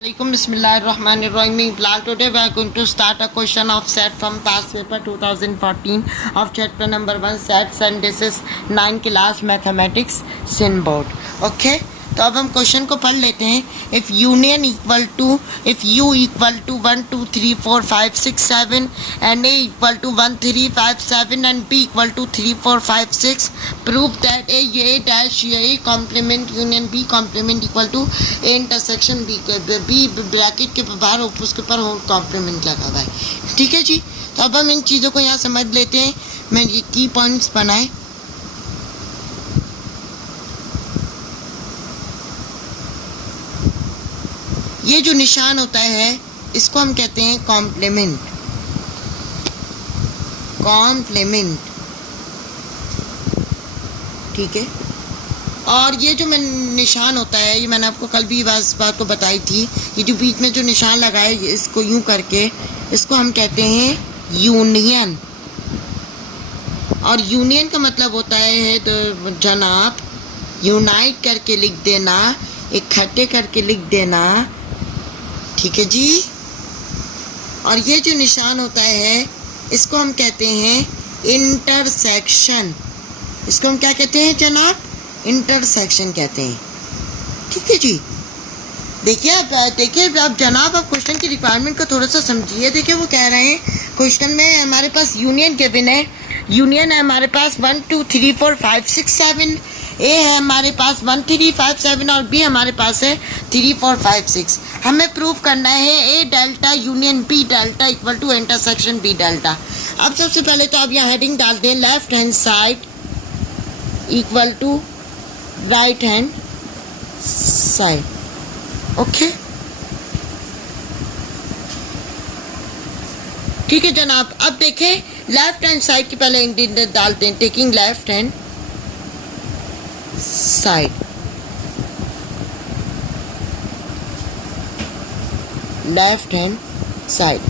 Alaikum Bismillahirrahmanirrahim. Today we are going to start a question of set from past paper 2014 of chapter number 1 sets, and this is 9 class mathematics sin board. Okay, तो अब हम question को पढ़ लेते हैं. If union equal to if U equal to 1 2 3 4 5 6 7 and A equal to 1 3 5 7 and B equal to 3 4 5 6 prove that A dash A complement union B complement equal to A intersection B bracket के बाहर उसके ऊपर whole complement लगा हुआ है. ठीक है जी, तो अब हम इन चीज़ों को यहाँ समझ लेते हैं. मैं ये की पॉइंट्स बनाए. ये जो निशान होता है इसको हम कहते हैं कॉम्प्लीमेंट. कॉम्प्लीमेंट, ठीक है. और ये जो मैं निशान होता है, ये मैंने आपको कल भी इस बात को बताई थी. ये जो बीच में जो निशान लगा है इसको यूं करके इसको हम कहते हैं यूनियन. और यूनियन का मतलब होता है तो जनाब यूनाइट करके लिख देना, इकट्ठे करके लिख देना. ठीक है जी. और ये जो निशान होता है इसको हम कहते हैं इंटरसेक्शन. इसको हम क्या कहते हैं जनाब? इंटरसेक्शन कहते हैं. ठीक है जी. देखिए अब जनाब आप क्वेश्चन की रिक्वायरमेंट को थोड़ा सा समझिए. देखिए वो कह रहे हैं क्वेश्चन में हमारे पास यूनियन गिवन है. यूनियन है हमारे पास 1 2 3 4 5 6 7. ए है हमारे पास 1 3 5 7 और बी हमारे पास है 3 4 5 6. हमें प्रूव करना है A delta union B delta equal to intersection B delta. अब सबसे पहले तो आप यहाँ हेडिंग डाल दें left hand side equal to right hand side. Okay, ठीक है जनाब. अब देखें लेफ्ट हैंड साइड की पहले इंडिकेटर डालते हैं. Taking left hand side. Left hand side.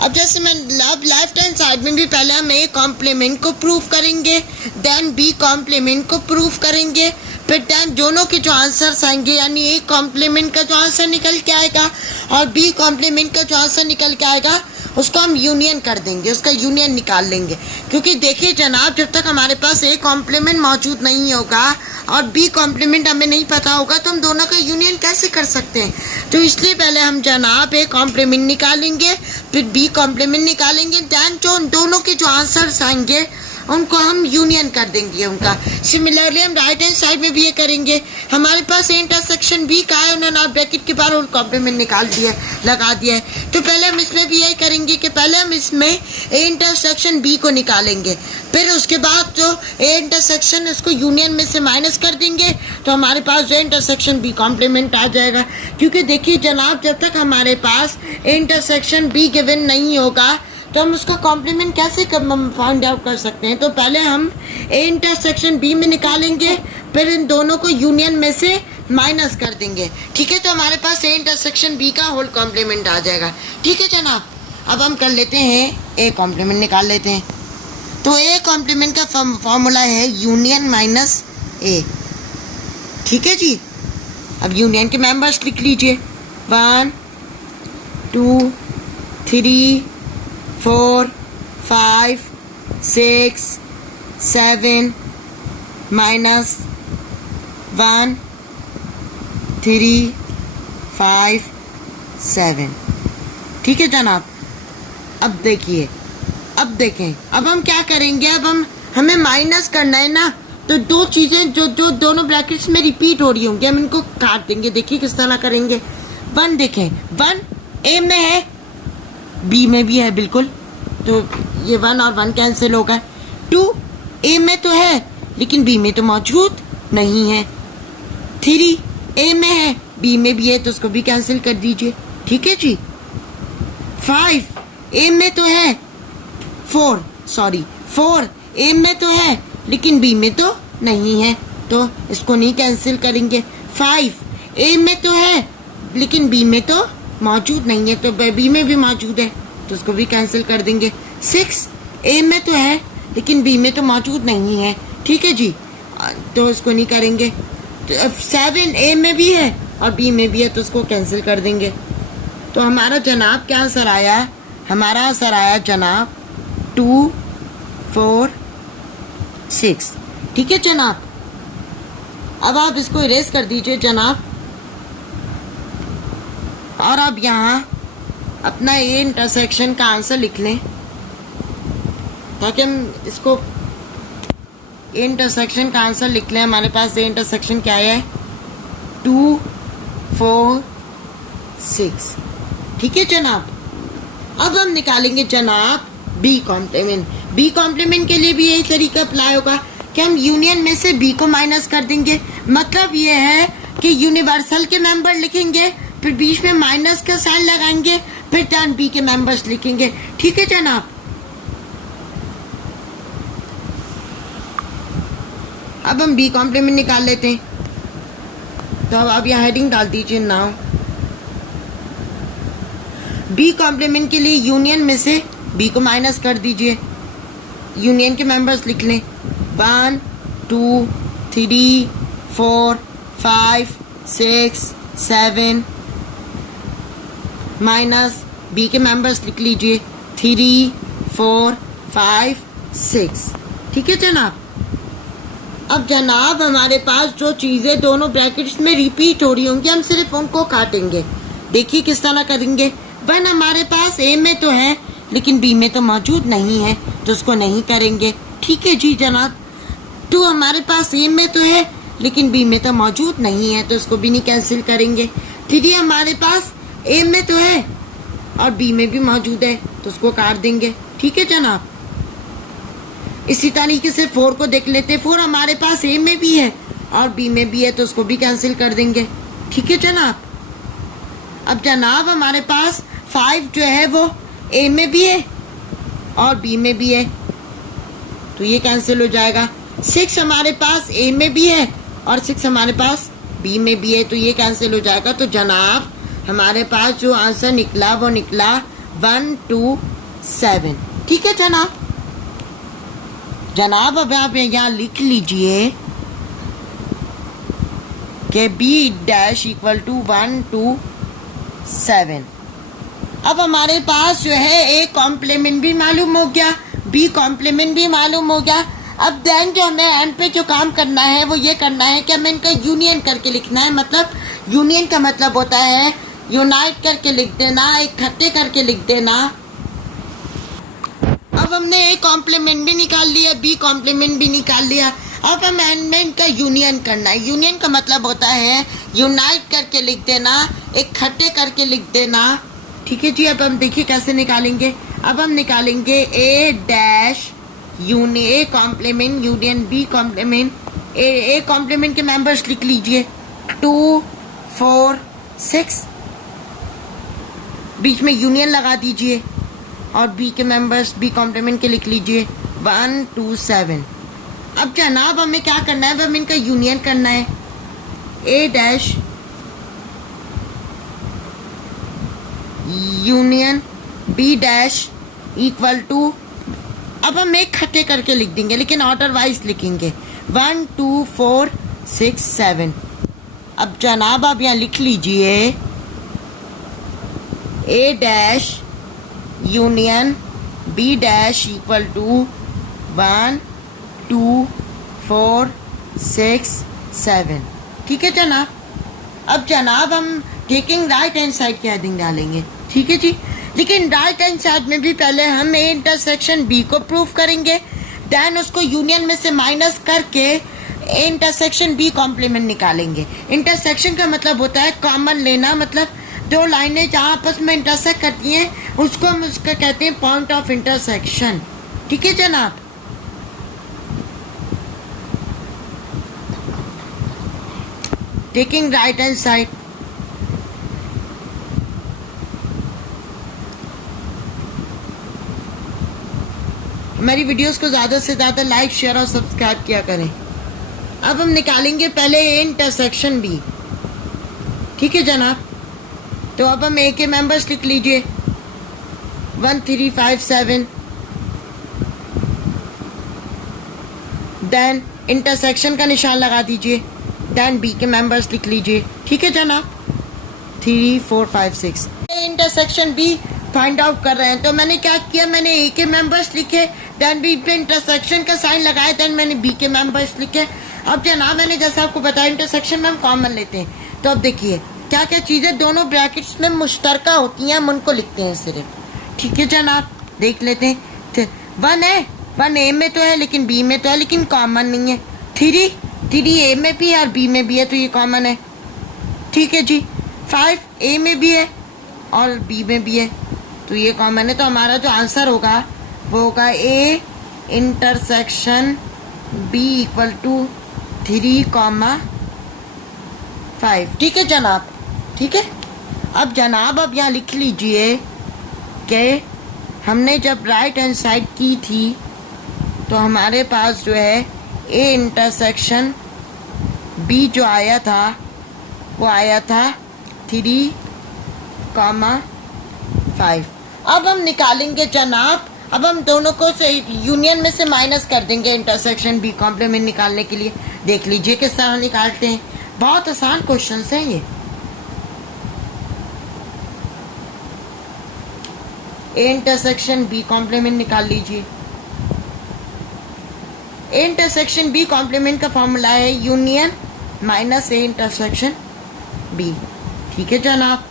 अब जैसे मैं अब लेफ्ट हैंड साइड में भी पहले हम ए कॉम्प्लीमेंट को प्रूव करेंगे, देन बी कॉम्प्लीमेंट को प्रूव करेंगे, फिर देन दोनों के जो आंसर्स आएंगे यानी ए कॉम्प्लीमेंट का जो आंसर निकल के आएगा और बी कॉम्प्लीमेंट का जो आंसर निकल के आएगा उसको हम यूनियन कर देंगे, उसका यूनियन निकाल लेंगे. क्योंकि देखिए जनाब जब तक हमारे पास ए कॉम्प्लीमेंट मौजूद नहीं होगा और बी कॉम्प्लीमेंट हमें नहीं पता होगा तो हम दोनों का यूनियन कैसे कर सकते हैं. तो इसलिए पहले हम जनाब ए कॉम्प्लीमेंट निकालेंगे, फिर बी कॉम्प्लीमेंट निकालेंगे, दैन जो दोनों के जो आंसर्स आएंगे उनको हम यूनियन कर देंगे उनका. सिमिलरली हम राइट हैंड साइड में भी ये करेंगे. हमारे पास इंटरसेक्शन बी का है, उन्होंने ब्रैकेट के बाहर कॉम्प्लीमेंट निकाल दिया लगा दिया है. तो पहले हम इसमें भी यही करेंगे कि पहले हम इसमें ए इंटरसेक्शन बी को निकालेंगे, फिर उसके बाद जो ए इंटरसेक्शन उसको यूनियन में से माइनस कर देंगे तो हमारे पास जो इंटरसेक्शन बी कॉम्प्लीमेंट आ जाएगा. क्योंकि देखिए जनाब जब तक हमारे पास इंटरसेक्शन बी गिवन नहीं होगा तो हम उसका कॉम्प्लीमेंट कैसे फाइंड आउट कर सकते हैं. तो पहले हम ए इंटरसेक्शन बी में निकालेंगे, फिर इन दोनों को यूनियन में से माइनस कर देंगे. ठीक है, तो हमारे पास ए इंटरसेक्शन बी का होल कॉम्प्लीमेंट आ जाएगा. ठीक है जनाब. अब हम कर लेते हैं ए कॉम्प्लीमेंट निकाल लेते हैं. तो ए कॉम्प्लीमेंट का फॉर्मूला है यूनियन माइनस ए. ठीक है जी. अब यूनियन के मेंबर्स लिख लीजिए 1 2 3 4 5 6 7 माइनस 1 3 5 7. ठीक है जनाब. अब देखिए अब देखें अब हम क्या करेंगे. अब हमें माइनस करना है ना, तो दो चीज़ें जो दोनों ब्रैकेट्स में रिपीट हो रही होंगी हम इनको काट देंगे. देखिए किस तरह करेंगे. 1 देखें 1 ए में है, बी में भी है बिल्कुल, तो ये 1 और 1 कैंसिल होगा. 2 ए में तो है लेकिन बी में तो मौजूद नहीं है. 3 ए में है, बी में भी है तो उसको भी कैंसिल कर दीजिए. ठीक है जी. 5 ए में तो है, 4 ए में तो है लेकिन बी में तो नहीं है तो इसको नहीं कैंसिल करेंगे. 5 ए में तो है लेकिन बी में तो मौजूद नहीं है तो बी में भी मौजूद है तो उसको भी कैंसिल कर देंगे. 6 ए में तो है लेकिन बी में तो मौजूद नहीं है. ठीक है जी, तो इसको नहीं करेंगे. 7 ए में भी है और बी में भी है तो उसको कैंसिल कर देंगे. तो हमारा जनाब क्या आंसर आया? हमारा आंसर आया जनाब 2, 4, 6। ठीक है जनाब, अब आप इसको इरेज कर दीजिए जनाब, और अब यहाँ अपना ए इंटरसेक्शन का आंसर लिख लें ताकि हम इसको ए इंटरसेक्शन का आंसर लिख लें। हमारे पास ए इंटरसेक्शन क्या है? 2, 4, 6। ठीक है जनाब, अब हम निकालेंगे जनाब बी कॉम्प्लीमेंट। बी कॉम्प्लीमेंट के लिए भी यही तरीका अप्लाई होगा कि हम यूनियन में से बी को माइनस कर देंगे। मतलब ये है कि यूनिवर्सल के मेंबर लिखेंगे, फिर बीच में माइनस का साइन लगाएंगे, फिर टर्न बी के मेंबर्स लिखेंगे। ठीक है जनाब, अब हम बी कॉम्प्लीमेंट निकाल लेते हैं। तो अब आप यहाँ हेडिंग डाल दीजिए नाउ। बी कॉम्प्लीमेंट के लिए यूनियन में से बी को माइनस कर दीजिए। यूनियन के मेंबर्स लिख लें 1, 2, 3, 4, 5, 6, 7 माइनस बी के मेंबर्स लिख लीजिए 3, 4, 5, 6। ठीक है जनाब, अब जनाब हमारे पास जो चीज़ें दोनों ब्रैकेट्स में रिपीट हो रही होंगी, हम सिर्फ उनको काटेंगे। देखिए किस तरह करेंगे। 1 हमारे पास ए में तो है लेकिन बी में तो मौजूद नहीं है, तो उसको नहीं करेंगे। ठीक है जी जनाब। 2 हमारे पास ए में तो है लेकिन बी में तो मौजूद नहीं है, तो उसको भी नहीं कैंसिल करेंगे। 3 हमारे पास ए में तो है और बी में भी मौजूद है, तो उसको काट देंगे। ठीक है जनाब, इसी तरीके से 4 को देख लेते। 4 हमारे पास ए में भी है और बी में भी है, तो उसको भी कैंसिल कर देंगे। ठीक है जनाब, अब जनाब हमारे पास 5 जो है वो ए में भी है और बी में भी है, तो ये कैंसिल हो जाएगा। 6 हमारे पास ए में भी है और 6 हमारे पास बी में भी है, तो ये कैंसिल हो जाएगा। तो जनाब हमारे पास जो आंसर निकला वो निकला 1, 2, 7। ठीक है जनाब। जनाब अब आप यहाँ लिख लीजिए कि बी डैश इक्वल टू 1, 2, 7। अब हमारे पास जो है ए कॉम्प्लीमेंट भी मालूम हो गया, बी कॉम्प्लीमेंट भी मालूम हो गया। अब देन जो हमें एंड पे जो काम करना है वो ये करना है कि हमें इनका यूनियन करके लिखना है। मतलब यूनियन का मतलब होता है यूनाइट करके लिख देना, इकट्ठे करके लिख देना। अब हमने ए कॉम्प्लीमेंट भी निकाल लिया, बी कॉम्प्लीमेंट भी निकाल लिया। अब हम एंड में इनका यूनियन करना है। यूनियन का मतलब होता है यूनाइट करके लिख देना, इकट्ठे करके लिख देना। ठीक है जी, अब हम देखिए कैसे निकालेंगे। अब हम निकालेंगे A dash A complement union B complement. A complement के मेंबर्स लिख लीजिए 2, 4, 6, बीच में यूनियन लगा दीजिए, और बी के मेंबर्स बी कॉम्प्लीमेंट के लिख लीजिए 1, 2, 7। अब जनाब हमें क्या करना है, हमें इनका यूनियन करना है। A dash union B dash equal to, अब हम एक इकट्ठे करके लिख देंगे लेकिन ऑर्डर वाइज लिखेंगे 1, 2, 4, 6, 7। अब जनाब आप यहाँ लिख लीजिए A dash union B dash equal to 1, 2, 4, 6, 7। ठीक है जनाब। अब जनाब हम टेकिंग राइट हैंड साइड की हेडिंग डालेंगे। ठीक है जी, लेकिन राइट हैंड साइड में भी पहले हम ए इंटरसेक्शन बी को प्रूव करेंगे, देन उसको यूनियन में से माइनस करके ए इंटरसेक्शन बी कॉम्प्लीमेंट निकालेंगे। इंटरसेक्शन का मतलब होता है कॉमन लेना, मतलब दो लाइनें जहाँ आपस में इंटरसेक्ट करती हैं उसको हम उसका कहते हैं पॉइंट ऑफ इंटरसेक्शन। ठीक है जनाब। टेकिंग राइट हैंड साइड, हमारी वीडियोस को ज़्यादा से ज़्यादा लाइक शेयर और सब्सक्राइब किया करें। अब हम निकालेंगे पहले ए इंटरसेक्शन बी। ठीक है जनाब। तो अब हम ए के मेंबर्स लिख लीजिए 1, 3, 5, 7। देन इंटरसेक्शन का निशान लगा दीजिए, देन बी के मेंबर्स लिख लीजिए। ठीक है जनाब 3, 4, 5, 6। इंटरसेक्शन बी फाइंड आउट कर रहे हैं। तो मैंने क्या किया, मैंने ए के मेंबर्स लिखे, देन बी पे इंटरसेक्शन का साइन लगाया, देन मैंने बी के मेंबर्स लिखे। अब जनाब मैंने जैसा आपको बताया इंटरसेक्शन में हम कॉमन लेते हैं। तो अब देखिए क्या क्या चीज़ें दोनों ब्रैकेट्स में मुश्तरका होती हैं, हम उनको लिखते हैं सिर्फ। ठीक है जनाब, देख लेते हैं। 1 है, 1 ए में तो है लेकिन बी में तो है, लेकिन कॉमन नहीं है। 3 ए में भी है और बी में भी है, तो ये कॉमन है। ठीक है जी। 5 ए में भी है और बी में भी है, तो ये कॉमन है। तो हमारा जो आंसर होगा वो होगा A intersection B equal to 3,5। ठीक है जनाब, ठीक है। अब जनाब अब यहाँ लिख लीजिए कि हमने जब राइट हैंड साइड की थी तो हमारे पास जो है ए इंटरसेक्शन बी जो आया था वो आया था 3,5। अब हम निकालेंगे जनाब, अब हम दोनों को से यूनियन में से माइनस कर देंगे इंटरसेक्शन बी कॉम्प्लीमेंट निकालने के लिए। देख लीजिए किस तरह निकालते हैं, बहुत आसान क्वेश्चन हैं ये। ए इंटरसेक्शन बी कॉम्प्लीमेंट निकाल लीजिए। ए इंटरसेक्शन बी कॉम्प्लीमेंट का फॉर्मूला है union minus A intersection B. ठीक है जनाब,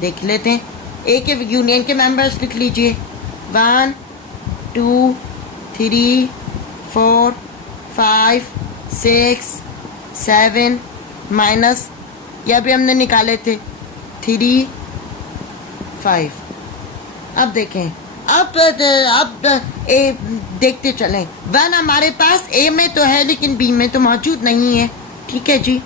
देख लेते हैं। ए के यूनियन के मेंबर्स लिख लीजिए 1 2 3 4 5 6 7 माइनस यह भी हमने निकाले थे 3 5। अब देखें, अब ए देखते चलें। 1 हमारे पास ए में तो है लेकिन बी में तो मौजूद नहीं है। ठीक है जी।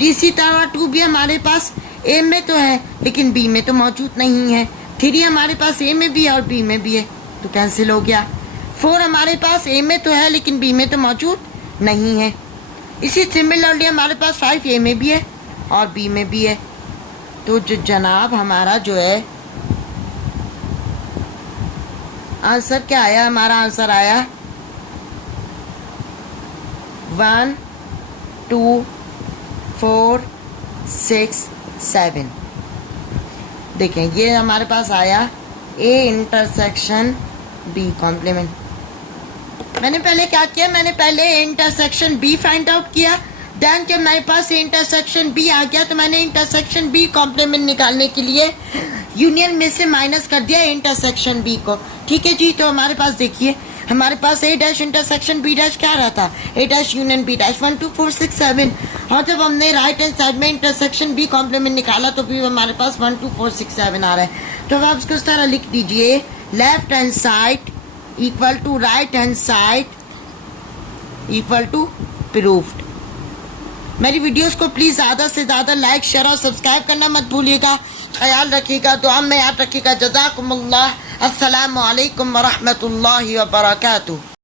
इसी तरह 2 भी हमारे पास ए में तो है लेकिन बी में तो मौजूद नहीं है। 3 हमारे पास ए में भी है और बी में भी है, तो कैंसिल हो गया। 4 हमारे पास ए में तो है लेकिन बी में तो मौजूद नहीं है। इसी सिमिलरली हमारे पास 5 ए में भी है और बी में भी है। तो जो जनाब हमारा जो है आंसर क्या आया, हमारा आंसर आया 1 2 4 6 7। देखें ये हमारे पास आया ए इंटरसेक्शन बी कॉम्प्लीमेंट। मैंने पहले क्या किया, मैंने पहले A intersection B find out किया, देन जब मेरे पास ए इंटरसेक्शन बी आ गया तो मैंने इंटरसेक्शन बी कॉम्प्लीमेंट निकालने के लिए यूनियन में से माइनस कर दिया इंटरसेक्शन बी को। ठीक है जी। तो हमारे पास देखिए हमारे पास ए डैश इंटरसेक्शन बी डैश क्या रहा था, ए डैश यूनियन बी डैश 1 2 4 6 7। और जब हमने राइट हैंड साइड में इंटरसेक्शन बी कॉम्प्लीमेंट निकाला तो भी हमारे पास 1 2 4 6 7 आ रहा है। तो अब आप इसको इस तरह लिख दीजिए, left hand side equal to right hand side equal to proved. मेरी वीडियोस को प्लीज़ ज़्यादा से ज़्यादा लाइक शेयर और सब्सक्राइब करना मत भूलिएगा। ख्याल रखिएगा, दुआ में याद रखिएगा। जज़ाकुमुल्लाह। अस्सलामु अलैकुम व रहमतुल्लाहि व बरकातुहू।